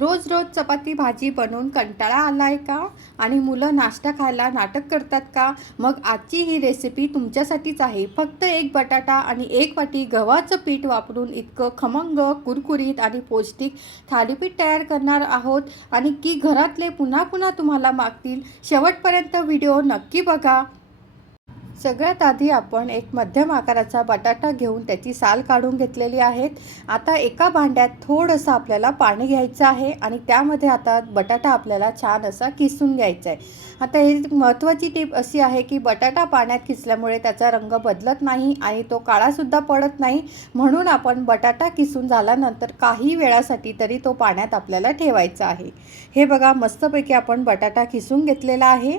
रोज रोज चपाती भाजी बनवून कंटाळा आलाय का? आणि मुलं नाश्ता खायला नाटक करतात का? मग आजची ही रेसिपी तुमच्यासाठीच आहे. फक्त एक बटाटा आणि एक वाटी गव्हाचं पीठ वापरून इतकं खमंग, कुरकुरीत आणि पौष्टिक थालीपीठ तयार करणार आहोत आणि की घरातले पुन्हा पुन्हा तुम्हाला मागतील. शेवटपर्यंत व्हिडिओ नक्की बघा. सगळ्यात आधी आपण एक मध्यम आकाराचा बटाटा घेऊन त्याची साल काढून घेतलेली आहेत. आता एका भांड्यात थोडंसं आपल्याला पाणी घ्यायचं आहे आणि त्यामध्ये आता बटाटा आपल्याला छान असा किसून घ्यायचा आहे. आता ही महत्त्वाची टीप अशी आहे की बटाटा पाण्यात किसल्यामुळे त्याचा रंग बदलत नाही आणि तो काळासुद्धा पडत नाही. म्हणून आपण बटाटा किसून झाल्यानंतर काही वेळासाठी तरी तो पाण्यात आपल्याला ठेवायचा आहे. हे बघा, मस्तपैकी आपण बटाटा किसून घेतलेला आहे.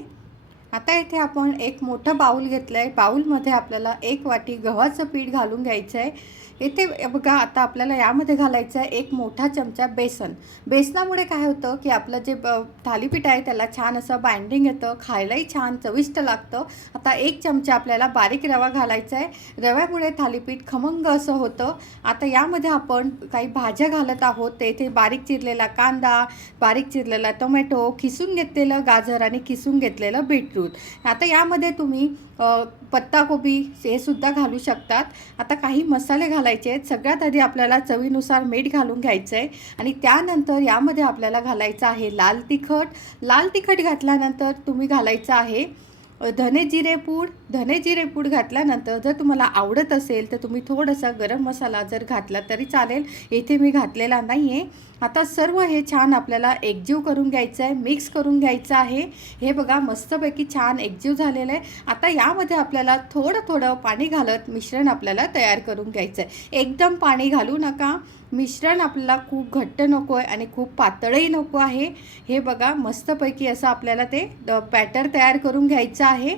आता इथे आपण एक मोठं बाऊल घेतलं आहे. बाऊलमध्ये आपल्याला एक वाटी गव्हाचं पीठ घालून घ्यायचं आहे. इथे बघा, आता आपल्याला यामध्ये घालायचं आहे एक मोठा चमचा बेसन. बेसनामुळे काय होतं की आपलं जे थालीपीठ आहे त्याला छान असं बाइंडिंग येतं, खायलाही छान चविष्ट लागतं. आता एक चमचा आपल्याला बारीक रवा घालायचा आहे. रव्यामुळे थालीपीठ खमंग असं होतं. आता यामध्ये आपण काही भाज्या घालत आहोत. ते इथे बारीक चिरलेला कांदा, बारीक चिरलेला टोमॅटो, खिसून घेतलेलं गाजर आणि खिसून घेतलेलं बीटरूट. आता यामध्ये तुम्ही पत्ताकोबी हे सुद्धा घालू शकतात. आता काही मसाले घालायचे आहेत. सगळ्यात आधी आपल्याला चवीनुसार मीठ घालून घ्यायचं आहे आणि त्यानंतर यामध्ये आपल्याला घालायचं आहे लाल तिखट. लाल तिखट घातल्यानंतर तुम्ही घालायचं आहे धने जिरे पूड घातल्यानंतर जर तुम्हाला आवडत असेल तर तुम्ही थोडासा गरम मसाला जर घातला तरी चालेल. इथे मी घातलेला नाही आहे. आता सर्व हे छान आपल्याला एकजीव करून घ्यायचं आहे, मिक्स करून घ्यायचं आहे. हे बघा, मस्तपैकी छान एकजीव झालेलं आहे. आता यामध्ये आपल्याला थोडं थोडं पाणी घालत मिश्रण आपल्याला तयार करून घ्यायचं आहे. एकदम पाणी घालू नका. मिश्रण आपल्याला खूप घट्ट नको आहे आणि खूप पातळही नको आहे. हे बघा, मस्तपैकी असं आपल्याला ते बॅटर तयार करून घ्यायचं आहे.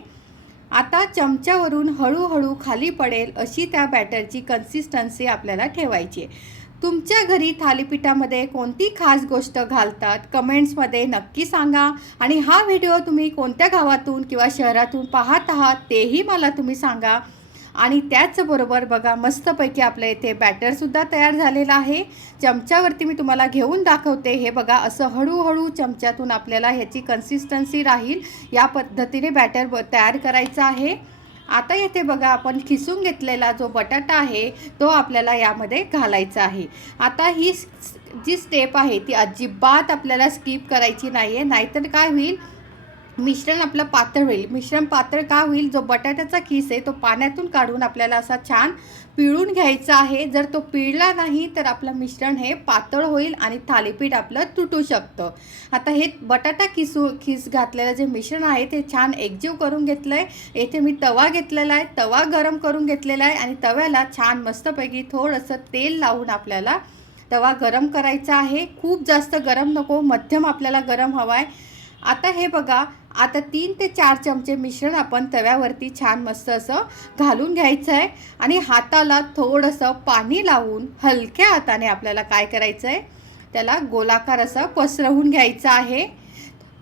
आता चमच्यावरून हळूहळू खाली पडेल अशी त्या बॅटरची कन्सिस्टन्सी आपल्याला ठेवायची आहे. तुमच्या घरी थालीपीठामध्ये कोणती खास गोष्ट घालतात कमेंट्समध्ये नक्की सांगा. आणि हा व्हिडिओ तुम्ही कोणत्या गावातून किंवा शहरातून पाहत आहात तेही मला तुम्ही सांगा. आणि त्याचबरोबर बघा, मस्तपैकी आपलं इथे बॅटरसुद्धा तयार झालेलं आहे. चमच्यावरती मी तुम्हाला घेऊन दाखवते. हे बघा, असं हळूहळू चमच्यातून आपल्याला ह्याची कन्सिस्टन्सी राहील या पद्धतीने बॅटर तयार करायचं आहे. आता येथे बघा, आपण खिसून घेतलेला जो बटाटा आहे तो आपल्याला यामध्ये घालायचा आहे. आता ही जी स्टेप आहे ती अजिबात आपल्याला स्किप करायची नाही आहे, नाहीतर काय होईल, मिश्रण आपलं पातळ होईल. मिश्रण पातळ का होईल, जो बटाट्याचा खिस आहे तो पाण्यातून काढून आपल्याला असा छान पिळून घ्यायचा आहे. जर तो पिळला नाही तर आपलं मिश्रण हे पातळ होईल आणि थालीपीठ आपलं तुटू शकतं. आता हे बटाटा खिस घातलेलं जे मिश्रण आहे ते छान एकजीव करून घेतलं आहे. येथे मी तवा घेतलेला आहे. तवा गरम करून घेतलेला आहे आणि तव्याला छान मस्तपैकी थोडंसं तेल लावून आपल्याला तवा गरम करायचा आहे. खूप जास्त गरम नको, मध्यम आपल्याला गरम हवा आहे. आता हे बघा, आता 3 ते 4 चमचे मिश्रण आपण तव्यावरती छान मस्त असं घालून घ्यायचं आहे आणि हाताला थोडंसं पाणी लावून हलक्या हाताने आपल्याला काय करायचं आहे, त्याला गोलाकार असं पसरवून घ्यायचं आहे.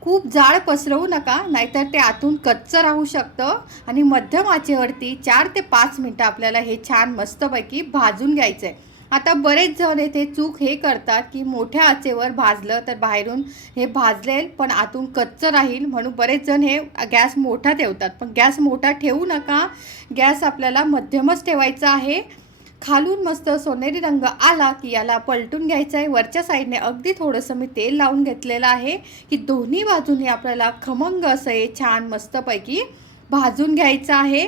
खूप जाड पसरवू नका, नाहीतर ते आतून कच्चं राहू शकतं. आणि मध्यम आचेवरती 4 ते 5 मिनटं आपल्याला हे छान मस्तपैकी भाजून घ्यायचं आहे. आता बरेच जण येथे चूक हे करतात की मोठ्या आचेवर भाजलं तर बाहेरून हे भाजलेल पण आतून कच्चं राहील, म्हणून बरेच जण हे गॅस मोठा ठेवतात. पण गॅस मोठा ठेवू नका. गॅस आपल्याला मध्यमच ठेवायचा आहे. खालून मस्त सोनेरी रंग आला की याला पलटून घ्यायचं आहे. वरच्या साईडने अगदी थोडंसं मी तेल लावून घेतलेलं आहे की दोन्ही बाजूने आपल्याला खमंग असं हे छान मस्तपैकी भाजून घ्यायचं आहे.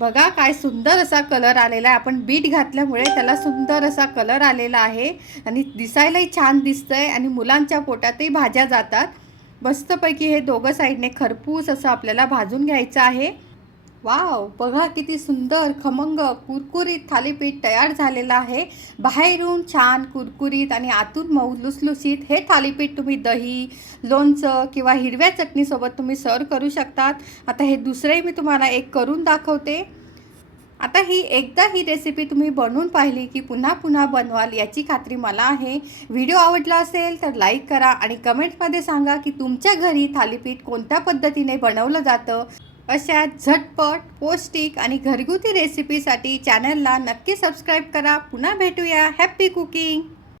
बघा, काय सुंदर असा कलर आलेला आहे. आपण बीट घातल्यामुळे त्याला सुंदर असा कलर आलेला आहे आणि दिसायलाही छान दिसतंय आणि मुलांच्या पोटातही भाज्या जातात. मस्तपैकी हे दोघं साईडने खरपूस असं आपल्याला भाजून घ्यायचं आहे. वाव, बघा किती सुंदर खमंग कुरकुरीत थालीपीठ तयार झालेलं आहे. बाहेरून छान कुरकुरीत आणि आतून मऊ लुसलुसीत हे थालीपीठ तुम्ही दही, लोणचं किंवा हिरव्या चटणीसोबत तुम्ही सर्व करू शकतात. आता हे दुसरंही मी तुम्हाला एक करून दाखवते. आता एकदा ही रेसिपी तुम्ही बनवून पाहिली की पुन्हा पुन्हा बनवाल याची खात्री मला आहे. व्हिडिओ आवडला असेल तर लाईक करा आणि कमेंट्समध्ये सांगा की तुमच्या घरी थालीपीठ कोणत्या पद्धतीने बनवलं जातं. अशा झटपट, पौष्टिक आणि घरगुती रेसिपीसाठी चॅनलला नक्की सबस्क्राईब करा. पुन्हा भेटूया. Happy cooking.